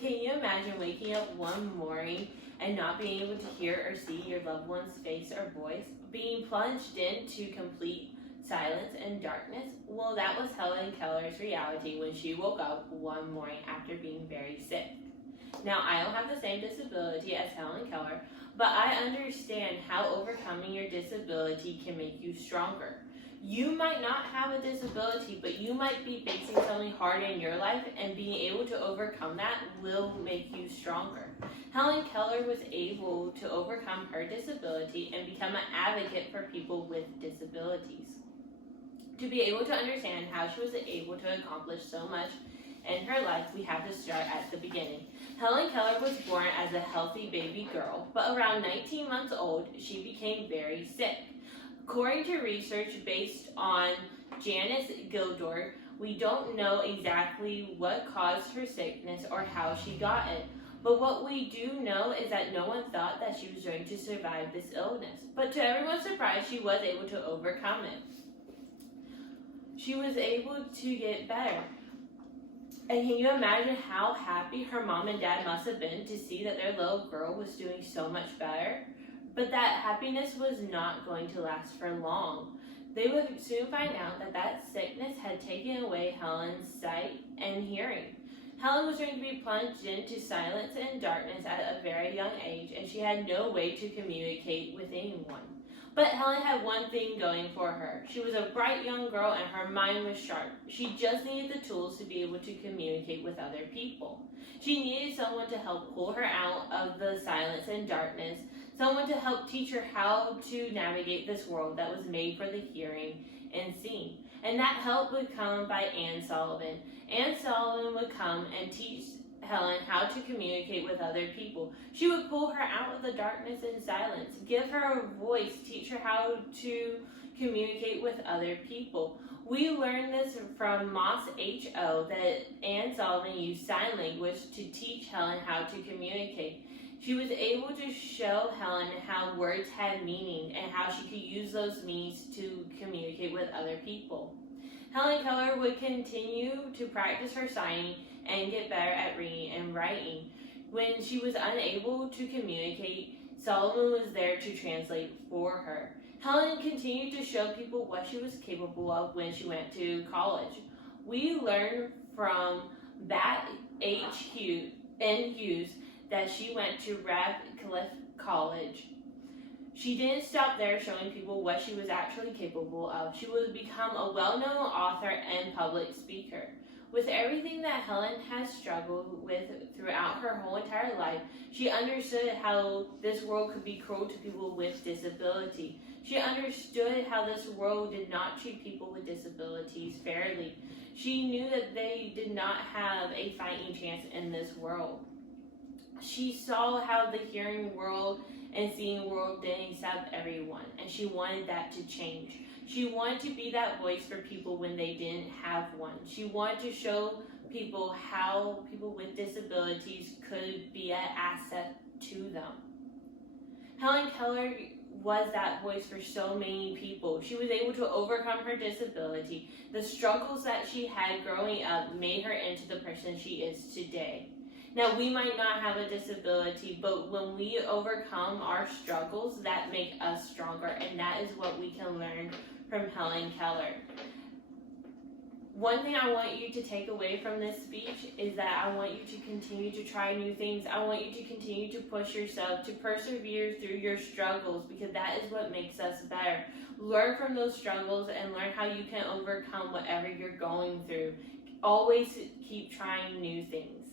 Can you imagine waking up one morning and not being able to hear or see your loved one's face or voice? Being plunged into complete silence and darkness? Well, that was Helen Keller's reality when she woke up one morning after being very sick. Now, I don't have the same disability as Helen Keller, but I understand how overcoming your disability can make you stronger. You might not have a disability, but you might be facing something hard in your life, and being able to overcome that will make you stronger. Helen Keller was able to overcome her disability and become an advocate for people with disabilities. To be able to understand how she was able to accomplish so much in her life, we have to start at the beginning. Helen Keller was born as a healthy baby girl, but around 19 months old, she became very sick. According to research based on Janice Gildor, we don't know exactly what caused her sickness or how she got it. But what we do know is that no one thought that she was going to survive this illness. But to everyone's surprise, she was able to overcome it. She was able to get better. And can you imagine how happy her mom and dad must have been to see that their little girl was doing so much better? But that happiness was not going to last for long. They would soon find out that that sickness had taken away Helen's sight and hearing. Helen was going to be plunged into silence and darkness at a very young age, and she had no way to communicate with anyone. But Helen had one thing going for her. She was a bright young girl and her mind was sharp. She just needed the tools to be able to communicate with other people. She needed someone to help pull her out of the silence and darkness, someone to help teach her how to navigate this world that was made for the hearing and seeing. And that help would come by Anne Sullivan. Anne Sullivan would come and teach Helen how to communicate with other people. She would pull her out of the darkness and silence, give her a voice, teach her how to communicate with other people. We learned this from Moss H.O. that Anne Sullivan used sign language to teach Helen how to communicate. She was able to show Helen how words had meaning and how she could use those meanings to communicate with other people. Helen Keller would continue to practice her signing and get better at reading and writing. When she was unable to communicate, Sullivan was there to translate for her. Helen continued to show people what she was capable of when she went to college. We learned from N. Hughes that she went to Radcliffe College. She didn't stop there showing people what she was actually capable of. She would become a well-known author and public speaker. With everything that Helen has struggled with throughout her whole entire life, she understood how this world could be cruel to people with disability. She understood how this world did not treat people with disabilities fairly. She knew that they did not have a fighting chance in this world. She saw how the hearing world and seeing world didn't accept everyone, and she wanted that to change. She wanted to be that voice for people when they didn't have one. She wanted to show people how people with disabilities could be an asset to them. Helen Keller was that voice for so many people. She was able to overcome her disability. The struggles that she had growing up made her into the person she is today. Now, we might not have a disability, but when we overcome our struggles, that make us stronger, and that is what we can learn from Helen Keller. One thing I want you to take away from this speech is that I want you to continue to try new things. I want you to continue to push yourself, to persevere through your struggles, because that is what makes us better. Learn from those struggles and learn how you can overcome whatever you're going through. Always keep trying new things.